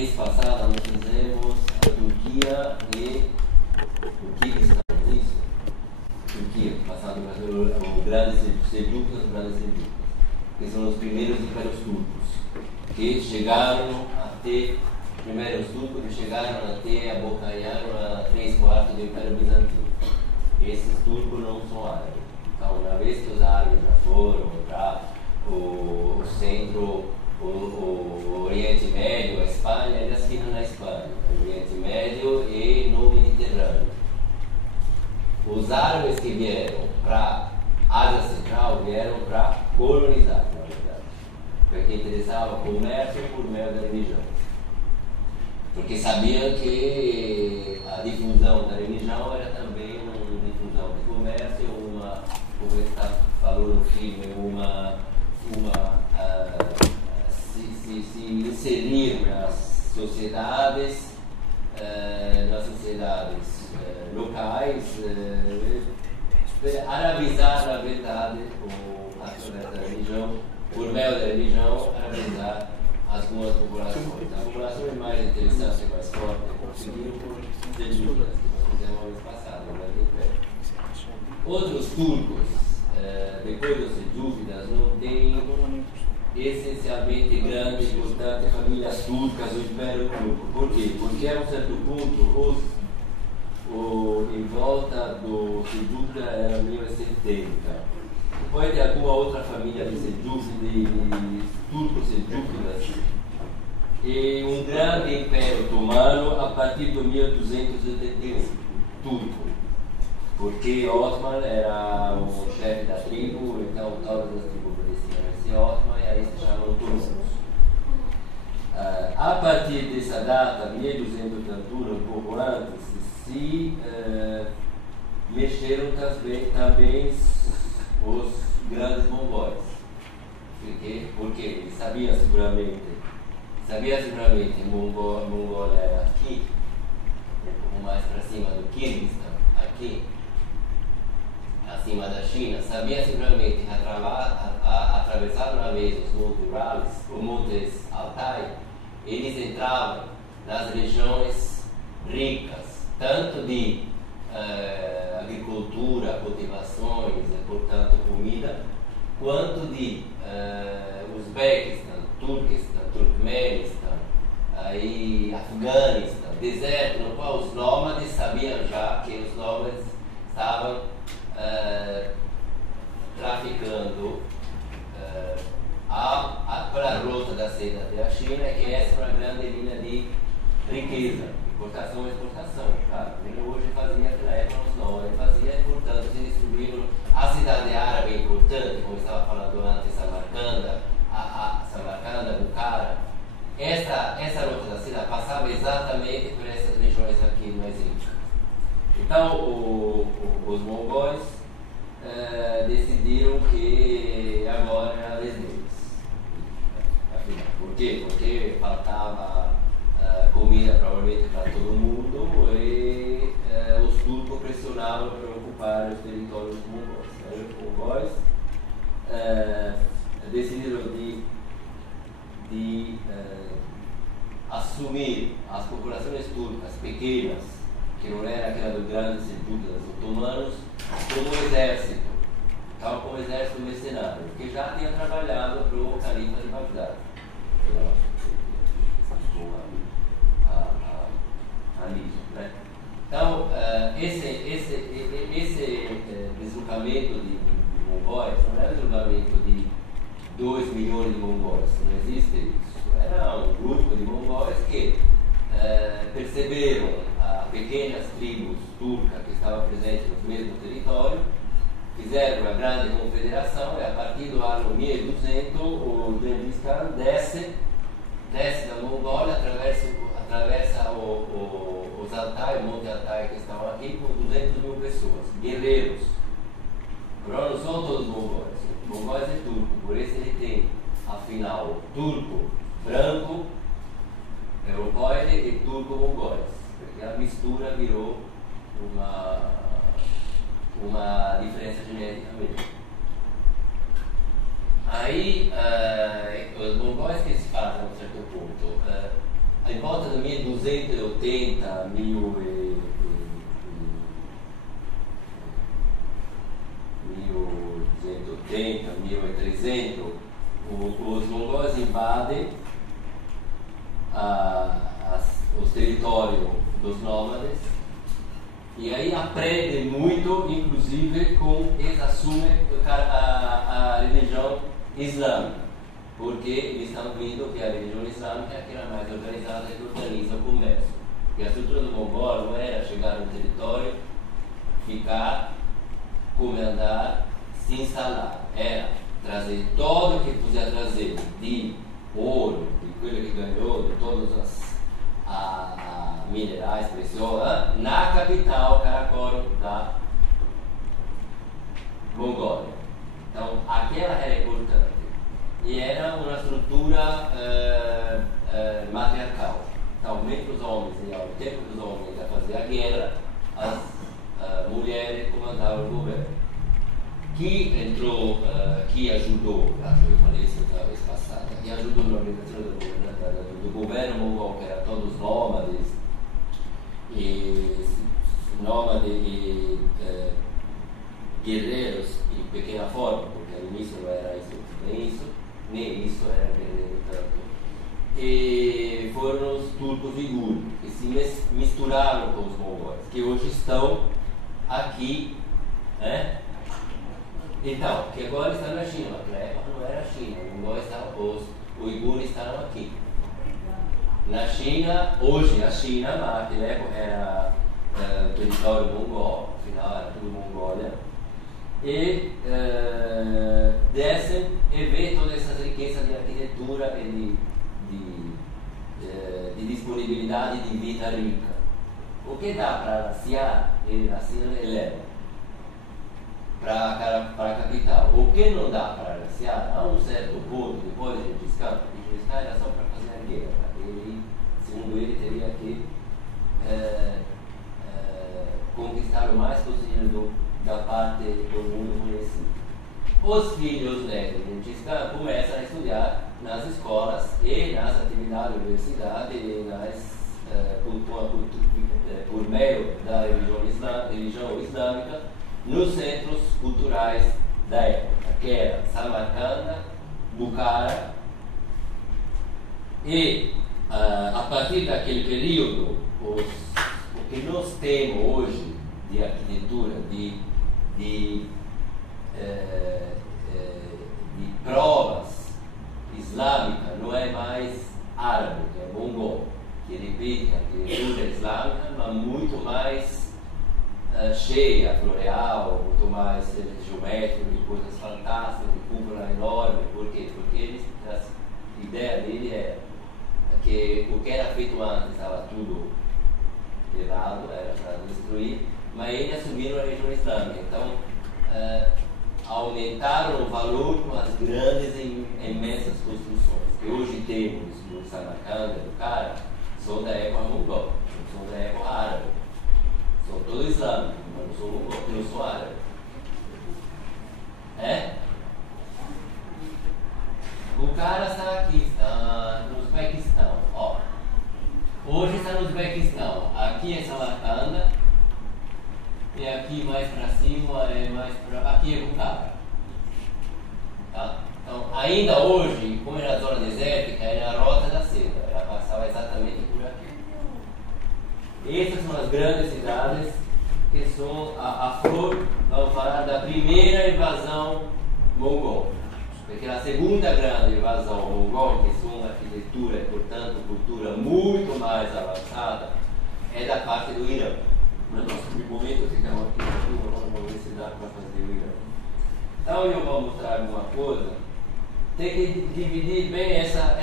mês passado nós fizemos a Turquia e Turquia, isso? Turquia, passado o grande Seljucos, os grandes Seljucos, que são os primeiros impérios turcos, que chegaram até, primeiro os turcos que chegaram até abocanharam a 3/4 do Império Bizantino. Esses turcos não são árabes. Então, uma vez que os árabes já foram para o centro, o Oriente Médio, a Espanha, eles ficam na Espanha, o Oriente Médio e no Mediterrâneo. Os árabes que vieram para a Ásia Central vieram para colonizar, na verdade, porque interessava o comércio por meio da religião. Porque sabiam que a difusão da religião era também uma difusão de comércio, como está falando no filme, se inserir nas sociedades locais, arabizar, na verdade, através da religião, por meio da religião, arabizar as duas populações. A população é mais interessante e mais forte, conseguiram por Seljucos, que nós fizemos no mês passado, no Grande Império. Outros turcos, depois dos Seljucos, não têm essencialmente grande e importante famílias turcas do Império Turco. Por quê? Porque a um certo ponto, em volta do Seljucos era 1070. Depois de alguma outra família de Seljucos, de turcos Seljucos, e um grande império otomano a partir de 1281, turco. Porque Osman era o chefe da tribo, então todas as tribos obedeciam a esse Osman e aí se chamam otomanos. A partir dessa data, 1281, um pouco antes, se mexeram também os grandes mongóis. Porque eles sabiam seguramente Mongólia era aqui, um pouco mais para cima do Kirguistão, aqui, acima da China, sabia seguramente que atravessar uma vez os Montes Urales, os Montes Altai, eles entravam nas regiões ricas, tanto de agricultura, cultivações, portanto comida, quanto de Uzbequistão, Turquestão, Turkmenistan, aí Afeganistão, deserto no qual os nômades sabiam já que os nômades estavam traficando para a rota da seda até a China, que essa é uma grande linha de riqueza, importação e exportação. Claro, ele hoje fazia, naquela época os nômades faziam, e portanto se distribuíram. A cidade árabe é importante, como estava falando antes, Samarcanda, Bukhara. Essa rota da seda passava exatamente por essas regiões aqui mais ricas. Então, os mongóis decidiram que agora era a vez deles. Por quê? Porque faltava comida provavelmente para todo mundo e os turcos pressionavam para ocupar os territórios mongóis. Os mongóis decidiram de assumir as populações turcas pequenas, que não era aquela do grande Seljucos otomanos, como exército. Então, como exército mercenário, que já tinha trabalhado para o califa de Bagdá. Né? Então, esse deslocamento de mongóis não é deslocamento de 2 milhões de mongóis, não existe isso. Era um grupo de mongóis que perceberam pequenas tribos turcas que estavam presentes no mesmo território, fizeram uma grande confederação e a partir do ano 1200 o Gengis Khan desce da Mongólia, atravessa os Altai, o Monte Altai que estavam aqui, com 200 mil pessoas, guerreiros. Agora não são todos mongóis. Mongóis é turco, por isso ele tem, afinal, turco branco, europoide e turco mongóis, porque a mistura virou uma diferença genética mesmo. Aí, os mongóis que se fazem a um certo ponto, em volta de 1280, 1280, 1300, os mongóis invadem os territórios dos nômades e aí aprendem muito, inclusive com eles assumem a religião islâmica, porque eles estão vendo que a religião islâmica é aquela mais organizada que organiza o comércio. E a estrutura do mongol não era chegar no território, ficar, comandar, se instalar. Era trazer todo o que podia trazer de ouro, de coisa que ganhou, de todos os minerais preciosos, na capital, Karakórum, da Mongólia. Então, aquela era importante. E era uma estrutura matriarcal. Então, entre os homens, e ao tempo dos homens a fazer a guerra, as mulheres comandavam o governo. Que ajudou, acho que eu falei isso na vez passada, que ajudou na organização do governo mongol, que eram todos nômades e guerreiros em pequena forma, porque no início não era isso, nem isso era guerreiro tanto. E foram os turcos uigures, que se misturaram com os mongóis, que hoje estão aqui, né? Então, que agora está na China, naquela época não era a China, os uigures estavam aqui. Na China, hoje a China, mas naquela época era território mongol, afinal era tudo Mongólia, e descem e vê todas essas riquezas de arquitetura e de disponibilidade de vida rica. O que dá para nascer, ele nasceu e leva para a capital. O que não dá para nascer, há um certo ponto, depois de Gengis Khan era só para fazer a guerra. Ele, segundo ele, teria que conquistar o mais possível da parte do mundo conhecido. Os filhos de Gengis Khan começam a estudar nas escolas e nas atividades da universidade e por meio da religião islâmica nos centros culturais da época, que eram Samarcanda, Bukhara, e a partir daquele período, o que nós temos hoje de arquitetura, de provas islâmicas, não é mais árabe, é mongol, que repete a arquitetura islâmica, mas muito mais cheia, floreal, muito mais geométrica, de coisas fantásticas, de cúpula enorme. Por quê? Porque a ideia dele era que o que era feito antes estava tudo errado, era para destruir, mas eles assumiram a região islâmica. Então, aumentaram o valor com as grandes e imensas construções que hoje temos no Samarcanda, no Bukhara, são da época mongol, não são da época árabe. São todos islâmicos, mas não são mongol, não são árabes. O cara está aqui, está no Uzbequistão. Hoje está no Uzbequistão. Aqui é Samarcanda. E aqui mais para cima, aqui é Bukhara. Tá? Então, ainda hoje, como era a zona desértica, era a rota da seda. Ela passava exatamente por aqui. Essas são as grandes cidades que são a flor, vamos falar da primeira invasão mongol. Porque a segunda grande invasão mongol, que são arquitetura e, portanto, cultura muito mais avançada, é da parte do Irã. No nosso momento, ficamos aqui na universidade para fazer o Irã. Então, eu vou mostrar alguma coisa. Tem que dividir bem essa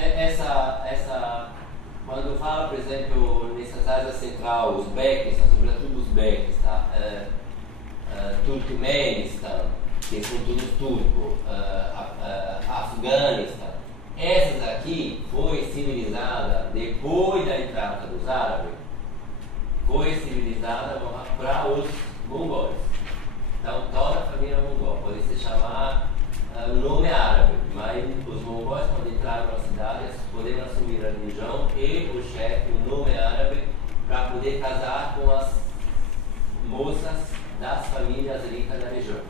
quando fala, por exemplo, nessas áreas centrais, os Uzbequistão, sobretudo os Uzbequistão, Turkmenistão, que são todos turcos, Afeganistão. Essas aqui foi civilizada depois da entrada dos árabes, foi civilizada para os mongóis. Então, toda a família mongol pode se chamar o nome árabe, mas os mongóis, quando entraram na cidade, podemos assumir a religião e o chefe, o nome árabe, para poder casar com as moças das famílias ricas da região,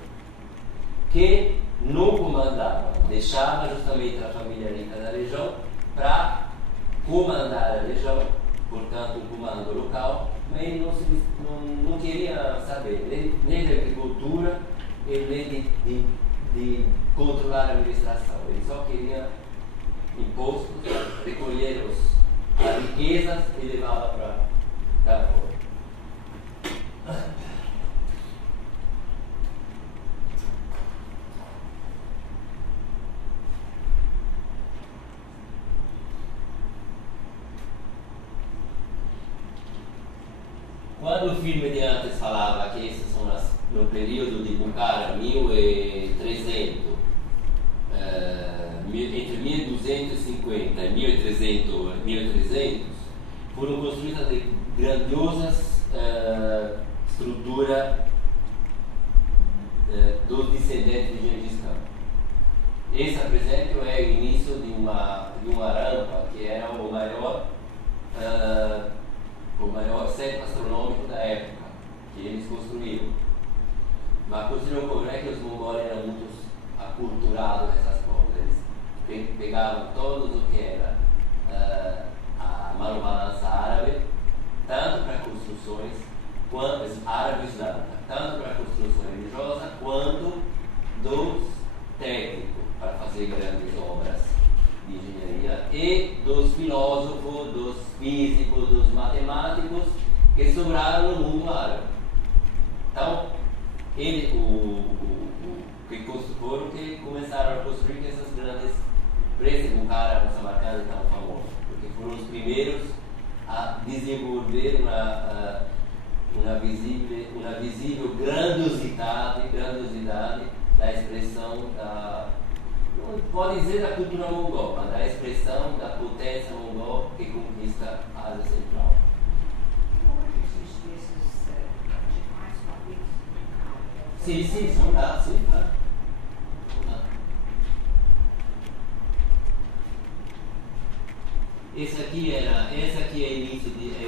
que não comandavam, deixavam justamente a família rica da região para comandar a região, portanto, um comando local, mas ele não queria saber nem de agricultura, nem de controlar a administração. Ele só queria impostos, recolher as riquezas e levá-la para fora. Quando o filme de antes falava que esses são no período de Bukhara, 1300, entre 1250 e 1300, foram construídas de grandiosas estruturas dos descendentes de Gengis Khan. Esse, por exemplo, é o início de uma rampa que era o maior centro astronômico da época, que eles construíram. Mas construíram como é que os mongóis eram muito aculturados nessas coisas. Eles pegavam todos o que era a manobalança árabe, tanto para construções árabe-islâmica, tanto para construção religiosa, quanto dos técnicos para fazer grandes obras de engenharia, e dos filósofos, dos físicos, dos matemáticos que sobraram no mundo árabe. Então, foram que começaram a construir essas grandes, por esse Bukhara, o Samarcanda tão famoso, porque foram os primeiros a desenvolver uma visível grandiosidade da expressão não pode dizer da cultura mongol, mas da expressão da potência mongol que conquista a Ásia Central. Sim, são dados, sim, claro. Esse aqui é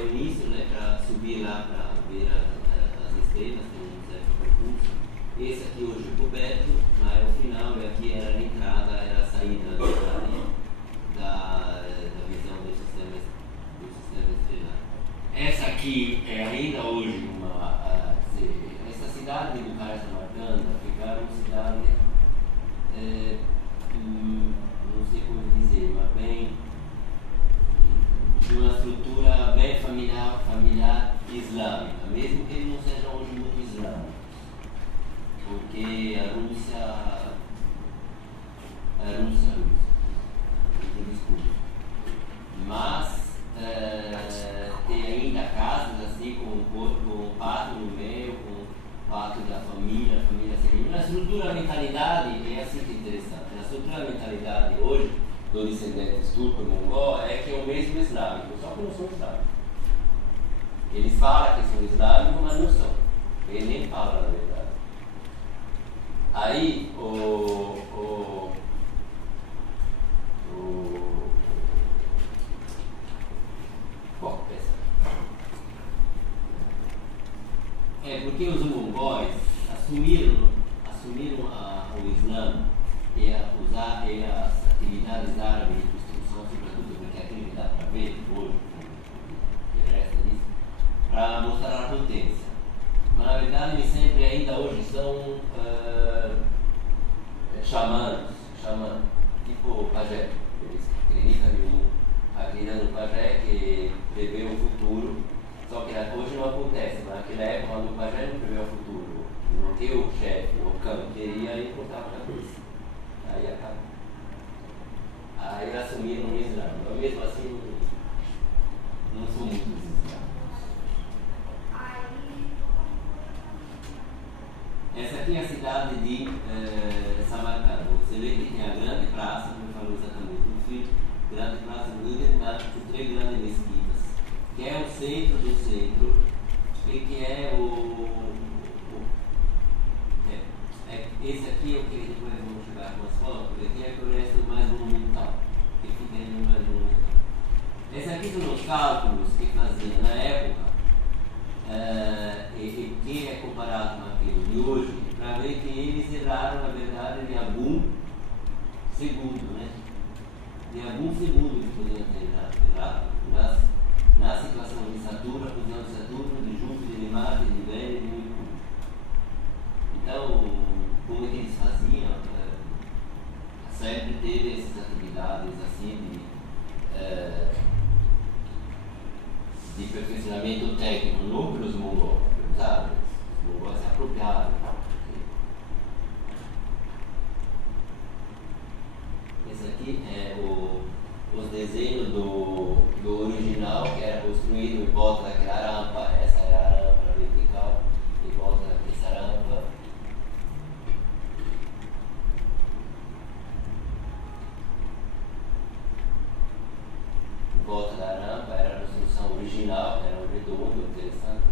o início, né, para subir lá para ver as estrelas, tem um certo percurso. Esse aqui hoje é coberto, mas o final aqui era a entrada, era a saída da visão do sistema estelar. Essa aqui é ainda hoje essa cidade de Bukhara Samarcanda ficaram uma cidade, não sei como dizer, mas bem de uma estrutura bem familiar islâmica, mesmo que ele não seja hoje muito islâmico, porque a Rússia, mas tem ainda casas assim com um pátio no meio, com o pátio da família servindo. A estrutura, a mentalidade é assim que é interessante. A estrutura, a mentalidade hoje dos descendentes turco-mongol é que é o mesmo islâmico, só que não são islâmicos. Eles falam que são islâmicos, mas não são. Eles nem falam na verdade. Aí bom, porque os mongóis assumiram o Islã e as atividades árabes de construção, sobretudo porque aquilo que dá para ver hoje, que resta disso, para mostrar a potência. Mas na verdade eles sempre ainda hoje são xamãs, tipo pajé. Eles acreditam no pajé que prevê o futuro, só que hoje não acontece, mas naquela época o pajé não prevê o futuro. Não que o chefe, o cão queria e cortava a cabeça. Aí acaba. Aí assumiram o Islã. Mas mesmo assim não são muitos islâmicos. Essa aqui é a cidade de Samarcanda. Você vê que tem a grande praça, como eu falei exatamente no filme, grande praça governada por 3 grandes mesquitas, que é o centro do centro, e que é esse aqui é o que depois vamos chegar com as fotos, porque aqui é o resto mais monumental, que fica ainda mais monumental. cálculos que fazia na época, e que é comparado com aquilo de hoje, para ver que eles erraram, na verdade, de algum segundo, né? De algum segundo que podiam ter errado. Na situação de Saturno, a posição de Saturno, de Júpiter, de Marte, de Vênus e de Mercúrio. Então, como é que eles faziam? Sempre teve essas atividades assim de perfeccionamento técnico, não pelos mongóis, pelos árabes. Os mongóis se apropriaram. Esse aqui é os desenhos do original, que era construído em volta daquela rampa. Essa era a rampa vertical, em volta dessa rampa. Em volta da rampa era a construção original, era um redondo interessante,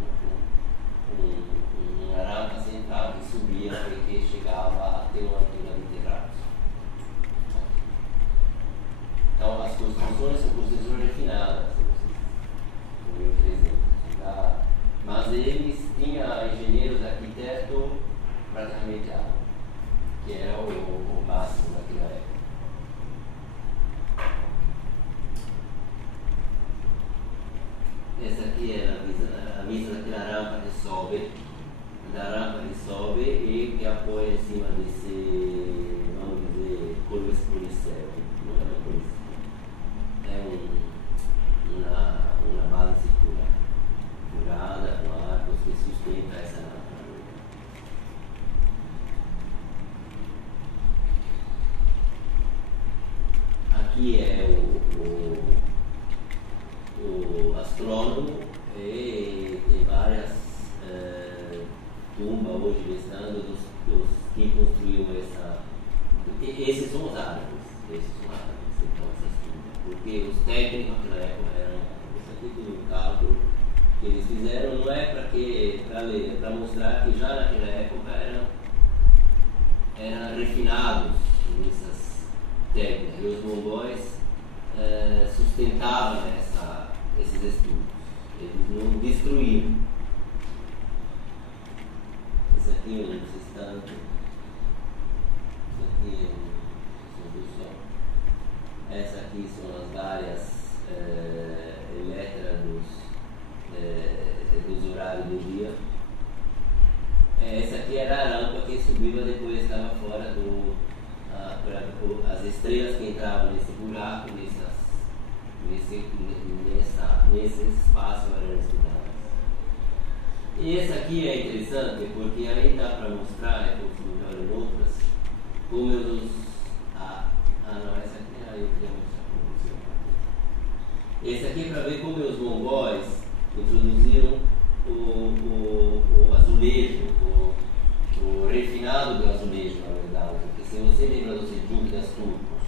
com uma rampa central que subia porque chegava até uma altura de terraço. Então, as construções são construções refinadas, mas eles tinham engenheiros arquitetos praticamente altos, que era o máximo daquela época. Essa aqui é a vista daquela rampa que sobe, e que apoia em cima desse, vamos dizer, coliseu. Não é uma coliseu. É uma base circular, furada com arcos que sustenta essa rampa. Aqui é o astrônomo, e tem várias tumbas hoje restando dos que construíram essa. Esses são os árabes, então essas tumbas, porque os técnicos naquela época eram. Isso aqui tudo um cálculo que eles fizeram, não é para ler, é para mostrar que já naquela época eram refinados nessas técnicas, e os mongóis sustentavam esses estudos, eles não destruíram. Esse aqui é um instante, esse aqui é um sol. Essa aqui são as várias letras dos horários do dia. Essa aqui era a rampa que subiu, depois estava fora as estrelas que entravam nesse buraco, nesse espaço eram estudadas. E essa aqui é interessante porque aí dá para mostrar, é melhor em outras, como essa aqui eu queria mostrar para você. Esse aqui é para ver como os mongóis introduziram o azulejo, o refinado do azulejo, na verdade. Porque se você lembra dos seljuques turcos,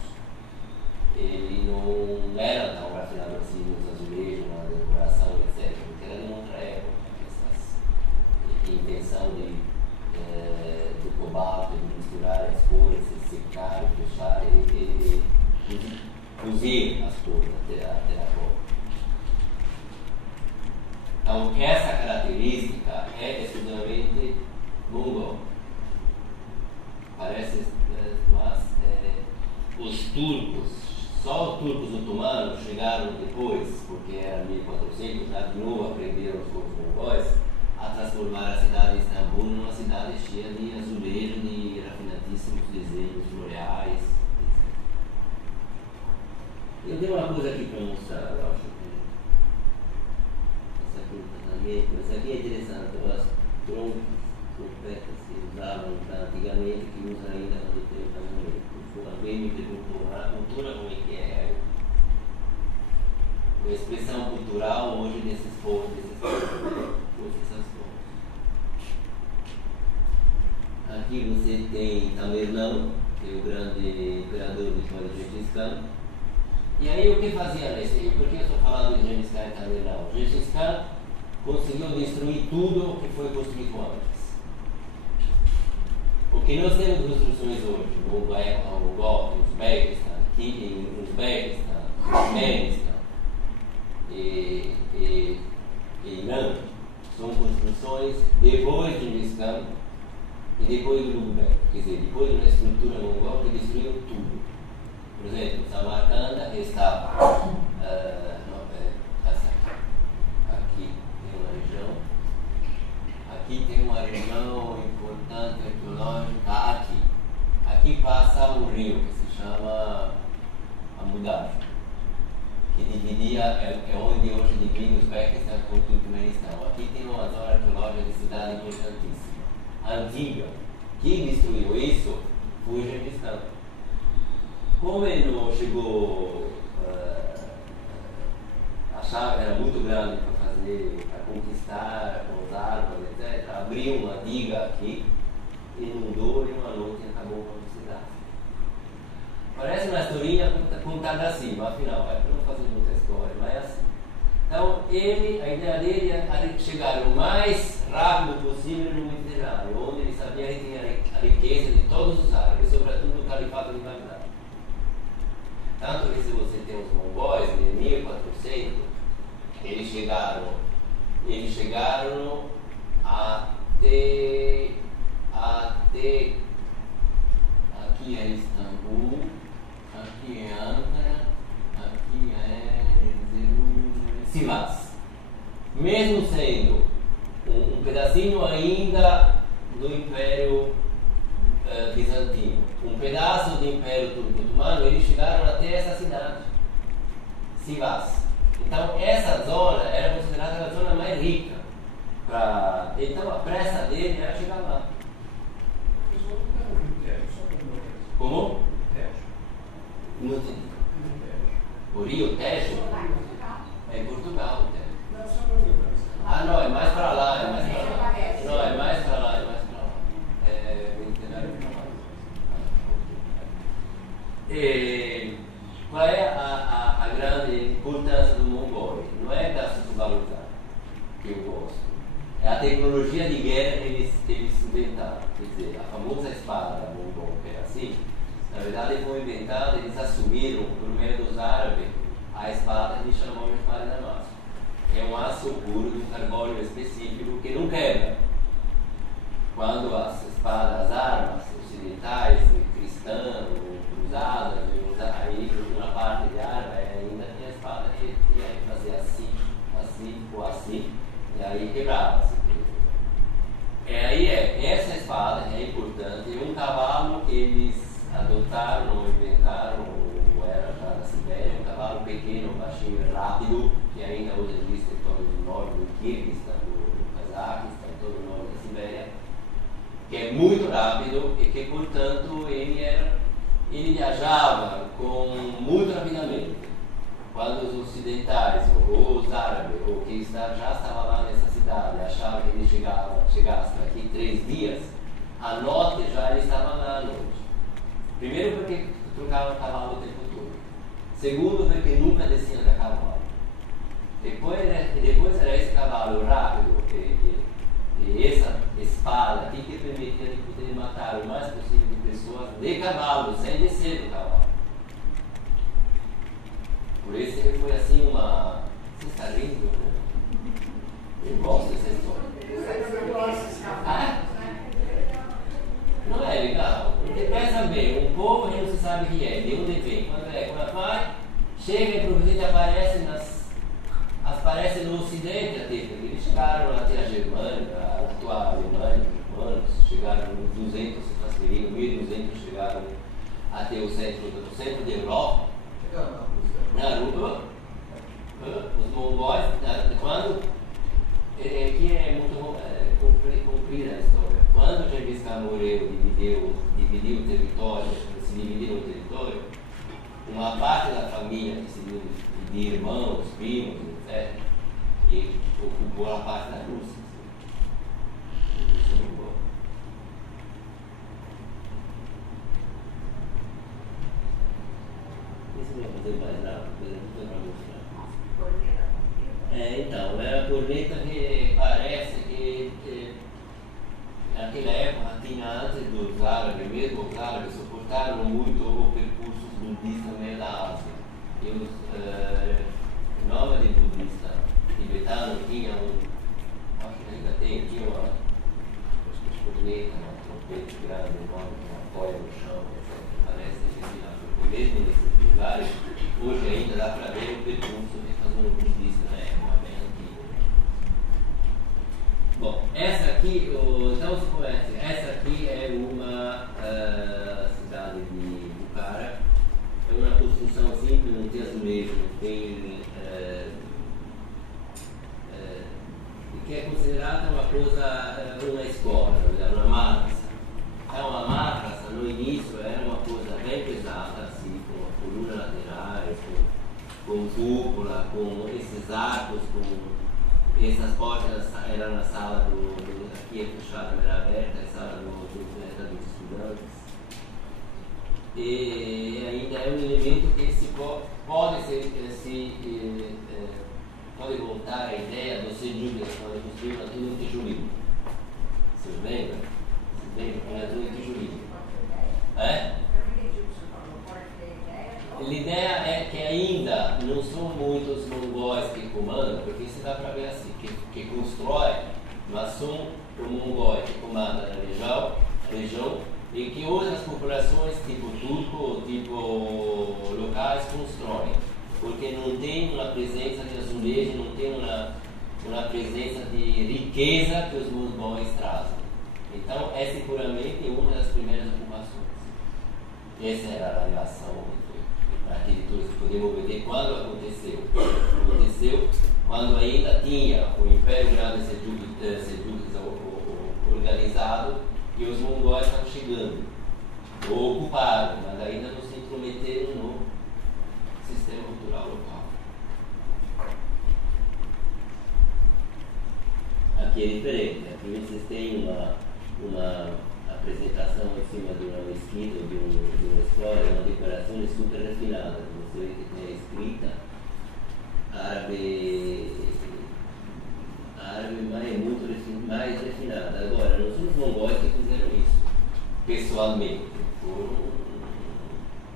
ele não era tão refinado assim nos azulejos, na decoração, etc. Porque era de outra época, essa intenção do cobalto, de misturar as cores, secar, puxar, e cozir as cores até a cor. Então, essa característica é exclusivamente mongol. Parece, mas os turcos, só os turcos otomanos chegaram depois, porque era 1400, já de novo aprenderam os povos mongóis a transformar a cidade de Istambul numa cidade cheia de azulejo, de rafinadíssimos desenhos floreais, etc. Eu tenho uma coisa aqui para mostrar, eu acho que essa aqui é interessante, as troncos, trompetas que usavam antigamente, que usam ainda quando tem o casamento. Alguém me perguntou, a cultura como é que é? A expressão cultural hoje desses povos, essas coisas. Aqui você tem Tamerlão, que é o grande imperador depois de Gengis Khan. E aí o que fazia nesse? Por que eu estou falando de Gengis Khan e Tamerlão? Gengis Khan conseguiu destruir tudo o que foi construído antes. O que nós temos construções hoje, no Uzbequistão, Turkmenistan, civilizações depois do Gengis Khan e depois do Ulugbek, quer dizer, depois de uma estrutura mongol que destruiu tudo. Por exemplo, Samarcanda estava aqui tem uma região importante arqueológica aqui passa um rio que se chama Amudar, que dividia, é onde hoje divide o Uzbequistão com o Turkmenistão. Aqui tem uma zona arqueológica de cidade importantíssima, antiga. Quem destruiu isso foi o Gengis Khan. Como ele não chegou, achava que era muito grande para conquistar com os árvores, etc., abriu uma diga aqui, inundou e uma noite acabou com a cidade. Parece uma historinha contada assim, mas afinal, para não fazer muita história, mas é assim. Então, a ideia dele era chegar o mais rápido possível no Mediterrâneo, onde ele sabia que tinha a riqueza de todos os árabes, sobretudo o Califato de Bagdá. Tanto que se você tem os mongóis, de 1400, eles chegaram até aqui é Istambul, aqui é Ankara, aqui é Sivas. Mesmo sendo um pedacinho ainda do Império Bizantino, um pedaço do Império Turco-Otomano, eles chegaram até essa cidade, Sivas. Então, essa zona era considerada a zona mais rica. Então, a pressa dele era chegar lá. Como? Não entendi. O Rio Tejo? É em Portugal, o Tejo. Ah, não, é mais para lá, é mais para lá. Não, é mais para lá, é mais para lá. É Mediterrâneo para lá. Qual é a grande importância do mongol? Não é da subvalorizar, que eu gosto. É a tecnologia de guerra que eles inventaram. Quer dizer, a famosa espada mongol, que é assim, na verdade foi inventada, eles assumiram, por meio dos árabes, a espada que chamam de espada de Damasco. É um aço puro de um carbono específico que não quebra. Quando as espadas, as armas ocidentais, cristãs, cruzadas, aí na parte de arma ainda tinha a espada que fazia assim, assim ou assim, e aí quebrava-se. Essa espada é importante, é um cavalo que eles adotaram ou inventaram, ou era já da Sibéria, um cavalo pequeno, baixinho e rápido, que ainda hoje existe em todo o norte do Kirguistão, do Cazaquistão, em todo o norte da Sibéria, que é muito rápido e que, portanto, ele viajava muito rapidamente. Quando os ocidentais, ou os árabes, ou quem já estava lá nessa cidade, achavam que ele chegasse daqui 3 dias, à noite já ele estava lá à noite. Primeiro porque trocava cavalo o tempo todo. Segundo porque nunca descia da cavalo. Depois era esse cavalo rápido e essa espada aqui que permitia de poder matar o mais possível de pessoas de cavalo, sem descer do cavalo. Por isso ele foi assim uma... Você está rindo, né? Eu gosto dessa história. Ah? Não é legal? Porque pensa bem, um povo a gente não se sabe quem é, de onde vem, quando vai, chega e provavelmente aparece no Ocidente até, porque eles chegaram até a Germânia, a atual Alemanha, romanos, chegaram em 200, se transferiram, 1200 chegaram até o centro da Europa. Os mongóis, quando que é muito comprida a história. Quando Gengis Khan morreu, dividiu o território, se dividiu o território, uma parte da família que se dividiu de irmãos, primos, etc., e ocupou a parte da Rússia. Isso é muito bom. Isso não vai fazer mais nada, não para mostrar. Então, é a corneta que parece que naquela época tinha, antes dos árabes, mesmo os árabes suportaram muito o percurso budista no meio da Ásia. E os nômades budistas tibetanos tinham, acho que ainda tinha parte uma coisa, uma escola, uma madrasa. Então, a madrasa, no início, era uma coisa bem pesada, assim, com a coluna laterais, com cúpula, com esses arcos, com essas portas, era na sala aqui é fechada, era aberta, a sala dos estudantes. E ainda é um elemento que pode voltar à ideia do Seljuques quando construíram tudo em tijolinho. Vocês lembram? Era tudo em tijolinho. É? A ideia é que ainda não são muitos mongóis que comandam, porque isso dá para ver assim, que constrói, mas são o mongói que comanda a região e que outras populações, tipo turco, tipo locais, constroem, porque não tem uma presença de azulejo, não tem uma presença de riqueza que os mongóis trazem. Então, é seguramente uma das primeiras ocupações. Essa era a relação entre arquiteturas que podemos ver quando aconteceu. Aconteceu quando ainda tinha o Império Grande Seljuques organizado e os mongóis estavam chegando, ou ocuparam, mas ainda não se intrometeram no sistema cultural local. Aqui é diferente. Aqui vocês têm uma apresentação em cima de uma mesquita ou de uma escola, uma decoração super refinada. Você vê que tem a escrita árabe, mas é muito mais refinada. Agora, não são os mongóis que fizeram isso pessoalmente, foram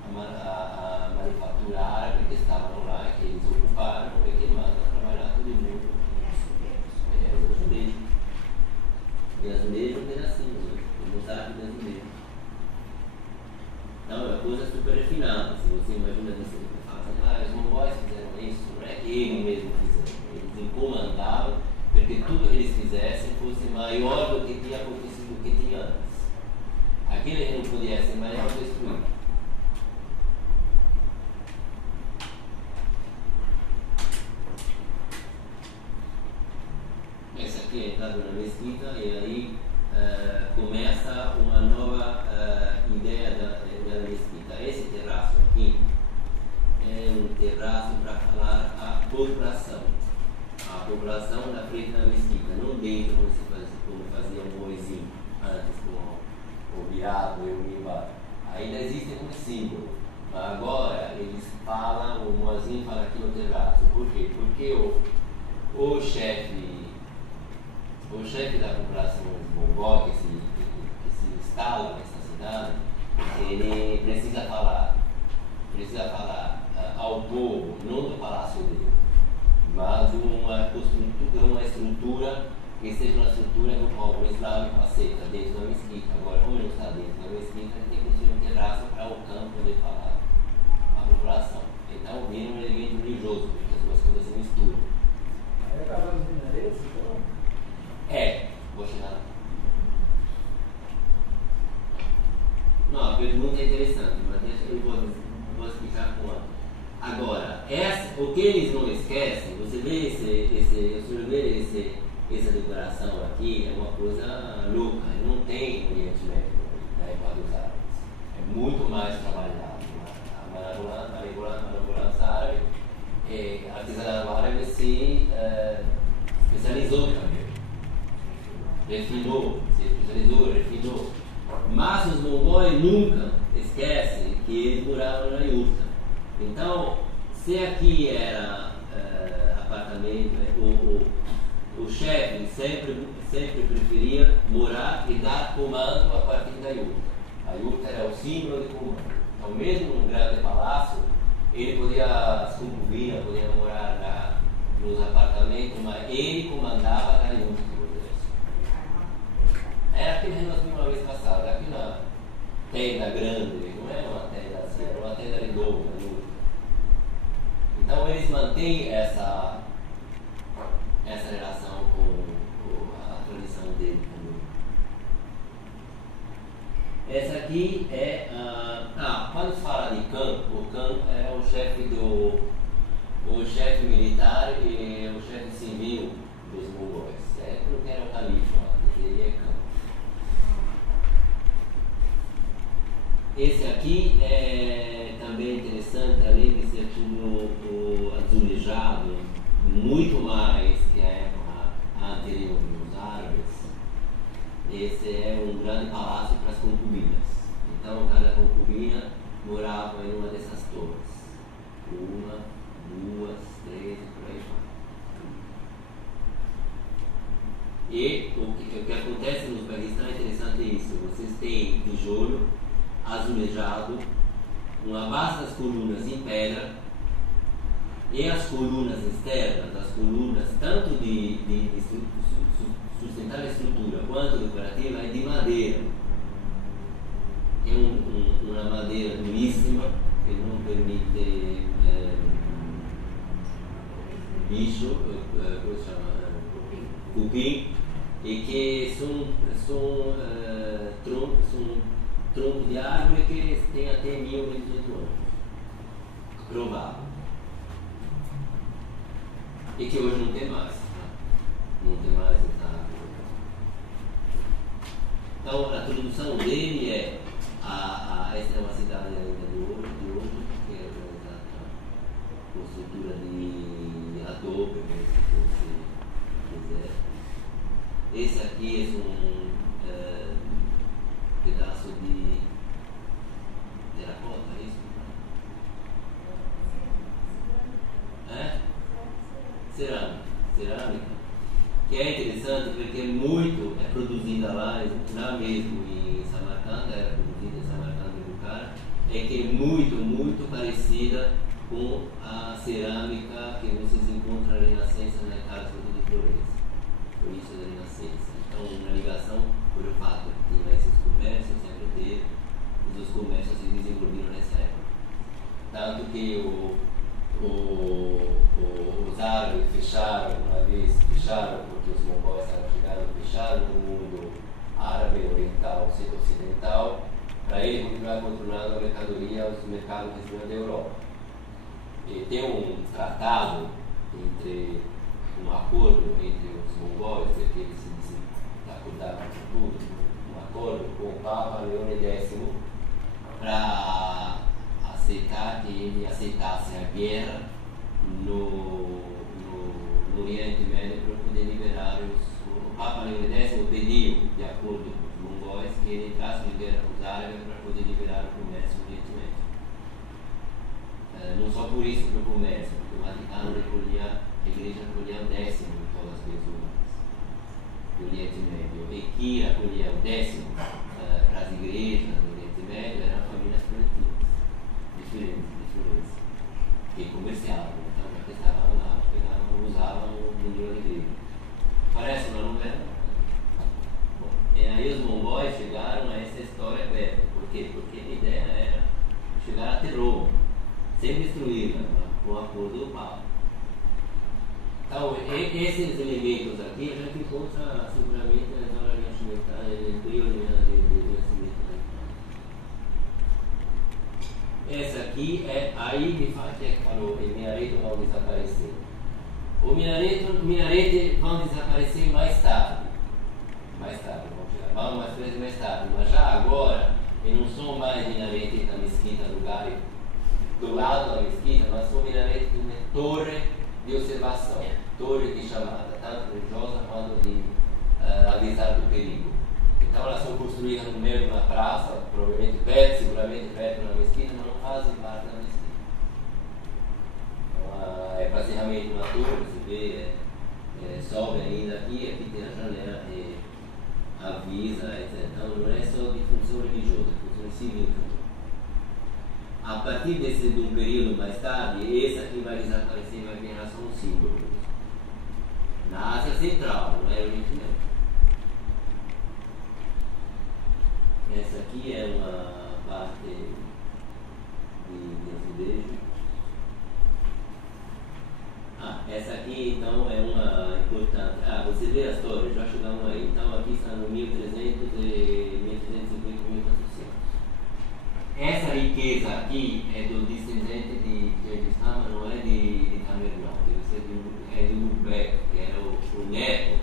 a manufatura árabe que estavam lá, que eles ocuparam e que mandam trabalhar todo mundo. Azulejo. E azulejo é um pedacinho, os árabes de azulejo. Então, é uma coisa super refinada. Se você imagina isso, você fala, os mongóis fizeram isso, não é que eles mesmos fizeram, eles encomendavam porque tudo que eles fizessem fosse maior do que tinha acontecido, do que tinha antes. Aquilo que não podia ser maior, destruído. Essa aqui é a entrada na mesquita e aí começa uma nova ideia da mesquita. Esse terraço aqui é um terraço para falar a população. A população na frente da mesquita, não dentro como fazia o Moizinho antes com o biado e o mimbar. Ainda existe um símbolo, mas agora eles falam, o Moizinho fala aqui no terraço. Por quê? Porque o chefe da população mongol que se instala nessa cidade, ele precisa falar ao povo, não do palácio dele, mas uma estrutura que seja uma estrutura que o povo islâmico aceita dentro da mesquita. Agora, como ele não está dentro da mesquita, ele tem que construir um terraço para o campo poder falar à população. Então, vira um elemento religioso, porque as duas coisas se misturam. Aí acabamos de mineiros, então? Vou chegar lá. Não, a pergunta é interessante, mas deixa eu vou explicar com ela. Agora, o que eles não esquecem, você vê essa decoração aqui, é uma coisa louca, não tem Oriente Médio na Equador dos Árabes. É muito mais trabalhado. A maravilhosa árabe, a artesanato árabe se especializou também. Refinou. Mas os mongóis nunca esquecem que eles moravam na Yurta. Então, se aqui era apartamento, o chefe sempre preferia morar e dar comando a partir da Yurta. A Yurta era o símbolo de comando. Então, mesmo num grande palácio, ele as concubinas podiam morar nos apartamentos, mas ele comandava a Yurta. Era aquilo que nós vimos uma vez passada, aqui na tenda grande, não é uma tenda assim, era uma tenda redonda. Então eles mantêm essa relação com a tradição dele também. Essa aqui é quando se fala de Khan, o Khan é o chefe militar e o chefe civil dos mongóis. Porque era o muito mais que a época anterior dos árabes. Esse é um grande palácio para as concubinas. Então, cada concubina morava em uma dessas torres. 1, 2, 3 e por aí vai. E o que acontece no Uzbequistão é interessante isso. Vocês têm tijolo azulejado, uma base das colunas em pedra, e as colunas externas, as colunas tanto de sustentar a estrutura quanto decorativa, é de madeira. É uma madeira duríssima que não permite bicho, como se chama? Cupim, e que são troncos de árvore que têm até 1.000 anos. Provável. E que hoje não tem mais. Não tem mais essa árvore. Então, a tradução dele é essa é uma cidade ainda de hoje, que é com estrutura de adobe, se você quiser. Esse aqui é um pedaço de terracota, é isso? Cerâmica. Que é interessante porque é produzida lá mesmo em Samarcanda, era produzida em Samarcanda e Bukhara, é que é muito parecida com a cerâmica que vocês encontram na Renascença na casa de Florença. Por isso da Renascença. Então, uma ligação por o fato de tinha esses comércios, sempre teve, os comércios se desenvolveram nessa época. Tanto que os árabes fecharam porque os mongóis estavam chegando, fecharam o mundo árabe, oriental, ocidental, para ele continuar controlando a mercadoria, os mercados que vinham da Europa. E tem um tratado, um acordo entre os mongóis, porque eles se acordaram com tudo, um acordo com o Papa Leone X para aceitar que ele aceitasse a guerra no Oriente Médio para poder liberar o Papa Leone X pediu, de acordo com os mongóis, que ele entrasse em guerra com os árabes para poder liberar o comércio no Oriente Médio. Não só por isso para o comércio, porque o Vaticano a igreja recolhia o 10º de todas as pessoas do Oriente Médio, e que acolhia o 10º para as igrejas do Oriente Médio eram famílias coletivas diferentes, que comerciavam, então já que estavam lá, usavam o dinheiro da igreja. Parece uma novela? Bom, e aí os mongóis chegaram a essa história aberta. Por quê? Porque a ideia era chegar até Roma, sem destruí-la, com o acordo do Papa. Então, esses elementos aqui a gente encontra seguramente na zona renascimental, no período de nascimento da Itália. Essa aqui aí de fato é que falou, o minareto vão desaparecer. O minarete vão desaparecer mais tarde, vão chegar, vão mais tarde, mas já agora, eles não são mais minaretes da mesquita do lado da mesquita, mas são minaretes de uma torre de observação, torre de chamada, tanto religiosa quanto de avisar do perigo. Então elas são construídas no meio de uma praça, seguramente perto da mesquita, mas não fazem parte da mesquita. Então, é praticamente uma torre, você vê, sobe ainda aqui tem a janela que avisa, etc. Então não é só de função religiosa, é função civil também. A partir de um período mais tarde, esse aqui vai desaparecer e vai virar só um símbolo. Na Ásia Central, não é Oriente Médio. Essa aqui é uma parte de azulejo. Essa aqui então é uma importante. Você vê as torres, já chegamos aí. Então aqui está no 1300 e 1350, 1400. Essa riqueza aqui é do descendente de Gengis Khan, mas não é de Tamerlão, deve ser de Uzbek, que era o neto.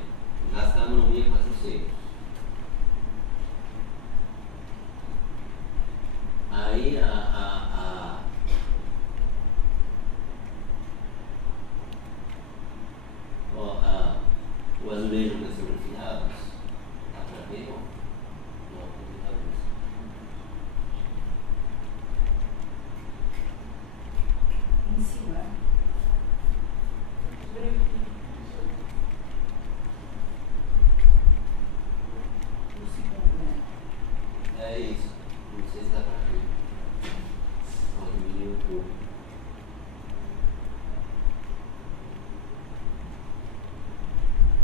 Já estamos no 1400. Aí azulejo para ser refinados. Dá para ver? Não, não dá isso. Em cima. O segundo, né? É isso. Não sei se dá para ver. Vou diminuir um pouco.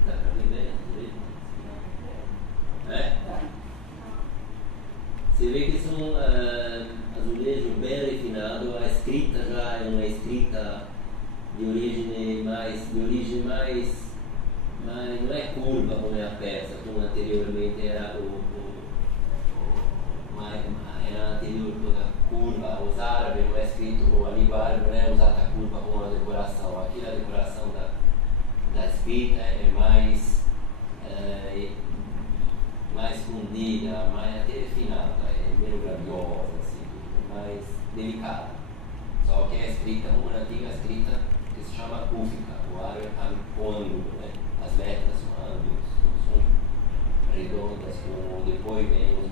Dá para ver bem azulejo? É? Tá. Você vê que são azulejo bem refinado, a escrita já é uma escrita de origem mais, não é curva como é a persa, como anteriormente era era anterior toda curva, os árabes não é escrito, a língua árabe não é usada a curva como uma decoração, aqui a decoração da escrita é mais fundida, mais até refinada, é menos grandiosa, assim, mais delicada. Só que é escrita, uma antiga escrita que se chama cúfica, o árabe está com ângulo, né? As letras são ângulos, não são redondas como depois vem os